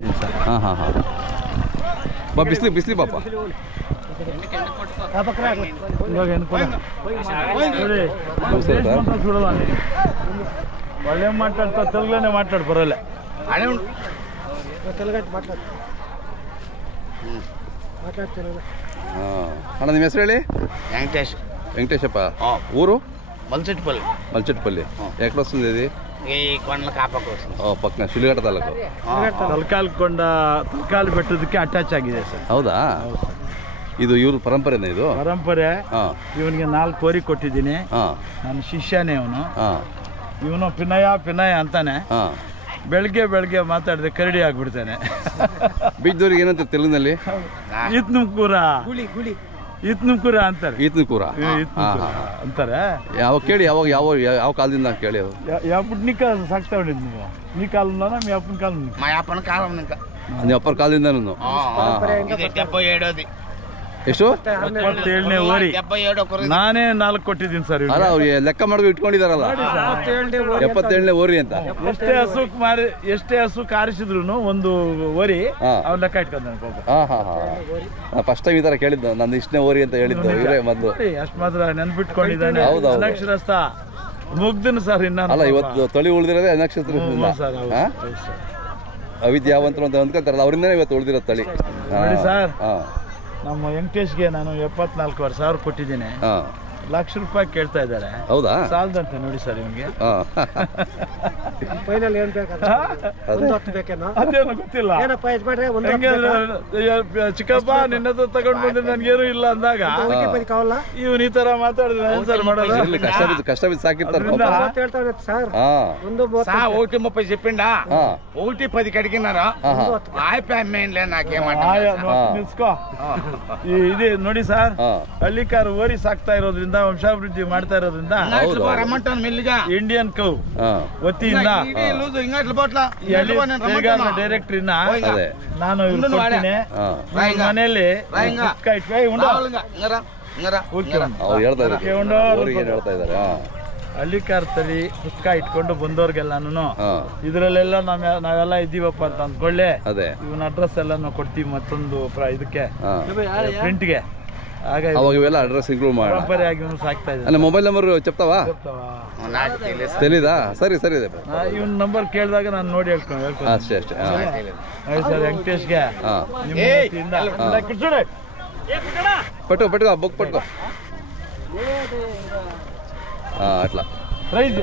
ಹಾಂ ಹಾಂ ಹಾಂ ಬಾ ಬಿಸ್ಲಿ ಬಿಸ್ಲಿ ಪಾಪ ಒಳ್ಳೆ ಮಾತಾಡ್ತಾ ತೆಲುಗುನೇ ಮಾತಾಡಿ ಬರೋಲ್ಲ ಅಣ್ಣ ನಿಮ್ಮ ಹೆಸರು ಹೇಳಿ వెంకటేష్ ವೆಂಕಟೇಶಪ್ಪ ಊರು మల్చెట్పల్లి మల్చెట్పల్లి ఎక్కడ వస్తుంది ఇది ఈ కొండల కాపకు వస్తుంది పక్కన ಶಿಲ್ಘಟ್ಟ ತಾಲೂಕು ತಲಕಾಲ್ ಬೆಟ್ಟದಕ್ಕೆ ಅಟ್ಯಾಚ್ ಆಗಿದೆ ಸರ್ ಹೌದಾ ಇದು ಇವ್ರ ಪರಂಪರೆನ ಇದು ಪರಂಪರೆ ಇವನಿಗೆ 4 ಕೋರಿ ಕೊಟ್ಟಿದ್ದೀನಿ ನನ್ನ ಶಿಷ್ಯನೇ ಇವನು ಇವನು ಪಿನಯ ಅಂತಾನೆ ಬೆಳಗ್ಗೆ ಮಾತಾಡಿದ್ರೆ ಕರಡಿ ಆಗ್ಬಿಡ್ತಾನೆ ಬೀಜದವ್ರಿಗೆ ಏನಂತ ತೆಲುಗಿನಲ್ಲಿ ಈತ್ನುಕೂರ ಅಂತಾರೆ ಈತ್ನುಕೂರ ಅಂತಾರೆ ಯಾವಾಗ ಕೇಳಿ ಯಾವಾಗ ಯಾವ ಕಾಲದಿಂದ ಕೇಳಿ ಯಾಪುಟ್ నీ కాలం సాగుతా ఉండేది నువ్వు నీ కాలంలోనా మీ అప్పని కాలం మా అప్పని కాలం ఇంకా ನಿಮ್ಮ ಅಪ್ಪರ ಕಾಲದಿಂದನೂ ఇది 77ది ಎಷ್ಟು 77ನೇ ಓರಿ 77 ನಾನೇ 4 ಕೊಟ್ಟಿದ್ದೀನಿ ಸರ್ ಅಲ್ಲ ಅವ್ರಿಗೆ ಲೆಕ್ಕ ಮಾಡ್ಕೊಂಡು ಇಟ್ಕೊಂಡಿದಾರಲ್ಲ 77ನೇ ಓರಿ ಅಂತ ಎಷ್ಟೇ ಹಸು ಕಾರಿಸಿದ್ರು ಒಂದು ಓರಿ ಅವ್ರು ಲೆಕ್ಕ ಇಟ್ಕೊಂಡ ಫಸ್ಟ್ ಟೈಮ್ ಈ ತರ ಕೇಳಿದ್ದು ನಂದು ಇಷ್ಟನೇ ಓರಿ ಅಂತ ಹೇಳಿದ್ದು ಇವರೇ ಮೊದಲು ಅಷ್ಟು ಮಾತ್ರ ನೆನ್ಪಿಟ್ಕೊಂಡಿದ್ದಾನೆ ಅನಕ್ಷರಸ್ಥ ಮುಗ್ದನು ಸರ್ ಇನ್ನ ಅಲ್ಲ ಇವತ್ತು ತಳಿ ಉಳಿದಿರೋದೇ ಅನಕ್ಷರದಿಂದ ಅವಿದ್ಯಾವಂತರು ಅಂತ ಅಂದ್ಕೊಂತಾರಲ್ಲ ಅವರಿಂದನೇ ಇವತ್ತು ಉಳಿದಿರೋ ತಳಿ ನೋಡಿ ಸರ್ ನಮ್ಮ ವೆಂಕಟೇಶ್ಗೆ ನಾನು 74,000 ಕೊಟ್ಟಿದ್ದೀನಿ ₹1,00,000 ಕೇಳ್ತಾ ಇದ್ದಾರೆ ಹೌದಾ ಸಾಲದಂತೆ ನೋಡಿ ಸರ್ ನಿಮ್ಗೆ ಅದೇನೋ ಗೊತ್ತಿಲ್ಲ ಚಿಕ್ಕಪ್ಪ ನಿನ್ನದು ತಗೊಂಡ್ ಬಂದ್ರೆ ನನ್ಗೇನು ಇಲ್ಲ ಅಂದಾಗ ಇವನ್ ಈ ತರ ಮಾತಾಡಿದ್ರೆ ಸರ್ ಮಾಡೋದು ಕಷ್ಟ ಬಿದ್ದು ಸಾಕಿರ್ತಾರೆ 1:30 చెప్పిండా 1:10 కడిగినారా అయిపోయి ನಿಲ್ಸ್ಕೋ ಇದೆ ನೋಡಿ ಸರ್ ಹಳ್ಳಿಕಾರು ಓರಿ ಸಾಕ್ತಾ ಇರೋದ್ರಿಂದ ವಂಶಾಭಿವೃದ್ಧಿ ಮಾಡ್ತಾ ಇರೋದ್ರಿಂದ ಇಂಡಿಯನ್ ಕೌ ವತಿಯಿಂದ ಡೈರೆಕ್ಟರ್ ನಾನು ಮನೆಯಲ್ಲಿ ಹಳ್ಳಿಕಾರ್ ತಳಿ ಪುಸ್ತಕ ಇಟ್ಕೊಂಡು ಬಂದವ್ರಿಗೆಲ್ಲಾನು ಇದ್ರಲ್ಲೆಲ್ಲ ನಾವೆಲ್ಲ ಇದ್ದೀವಪ್ಪ ಅಂತ ಅಂದ್ಕೊಳ್ಳಿ ಇವನ್ ಅಡ್ರೆಸ್ ಎಲ್ಲ ನಾವು ಕೊಡ್ತೀವಿ ಮತ್ತೊಂದು ಇದಕ್ಕೆ ಪ್ರಿಂಟ್ಗೆ అವಾಗ ఇవేలా అడ్రస్ ఇంక్లూడ్ సాగుతా అన్న మొబైల్ నెంబర్ చెప్తావా తెలీదా సరే సరే ಇವನ್ ನಂಬರ್ ಕೇಳಿದಾಗ ನಾನು ನೋಡಿ ಹೇಳ್ಕೊಂಡು ಅಷ್ಟೇ ಅಷ್ಟೇ ಸರ್ ವೆಂಕಟೇಶ್ಗೆ పట్టుకో బుక్ పట్టుకో అట్లా ప్రైజ్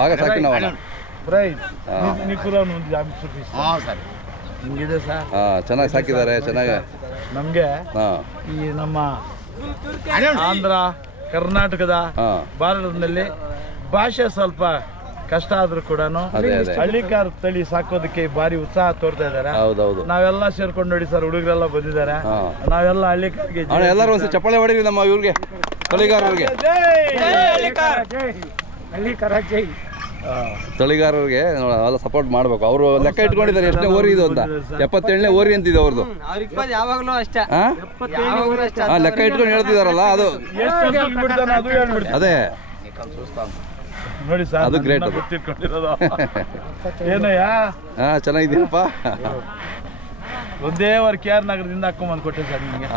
బాగా సాకినావా ಪ್ರೈಸ್ ನೀವು ಕೂಡ ಒಂದು ಜಾಬ್ ಸರ್ ಹಿಂಗಿದೆ ಸರ್ ಚೆನ್ನಾಗಿ ಸಾಕಿದ್ದಾರೆ ಚೆನ್ನಾಗಿ ನಮ್ಗೆ ಈ ನಮ್ಮ ಆಂಧ್ರ ಕರ್ನಾಟಕದ ಭಾರತದಲ್ಲಿ ಭಾಷೆ ಸ್ವಲ್ಪ ಕಷ್ಟ ಆದ್ರೂ ಕೂಡ ಹಳ್ಳಿಕಾರ್ ತಳಿ ಸಾಕೋದಕ್ಕೆ ಭಾರಿ ಉತ್ಸಾಹ ತೋರ್ತಾ ಇದಾರೆ ನಾವೆಲ್ಲ ಸೇರ್ಕೊಂಡು ನೋಡಿ ಸರ್ ಹುಡುಗರೆಲ್ಲ ಬಂದಿದ್ದಾರೆ ನಾವೆಲ್ಲ ಹಳ್ಳಿಕಾರ್ಗೆ ಎಲ್ಲರೂ ಒಂದು ಚಪ್ಪಾಳೆ ಹೊಡೀರಿ ನಮ್ಮ ಇವ್ರಿಗೆ ತಳಿಗಾರರಿಗೆ ತಳಿಗಾರರಿಗೆ ನಾವೆಲ್ಲ ಸಪೋರ್ಟ್ ಮಾಡ್ಬೇಕು ಅವರು ಲೆಕ್ಕ ಇಟ್ಕೊಂಡಿದ್ದಾರೆ ಎಷ್ಟನೇ ಓರಿ ಇದು ಅಂತ 77ನೇ ಓರಿ ಅಂತಿದೆ ಅವ್ರದ್ದು ಲೆಕ್ಕ ಇಟ್ಕೊಂಡು ಹೇಳ್ತಿದಾರಲ್ಲ ಅದು ಅದೇ ನೋಡಿ ಸರ್ ಅದು ಗ್ರೇಟ್ ಅದು ಏನಯ್ಯ ಚೆನ್ನಾಗಿದ್ದೀನಪ್ಪ ಒಂದೇ ವಾರ KR ನಗರದಿಂದ ಹಾಕೊಂಬಂದು ಕೊಟ್ಟೆ ಸರ್ ನಿಮಗೆ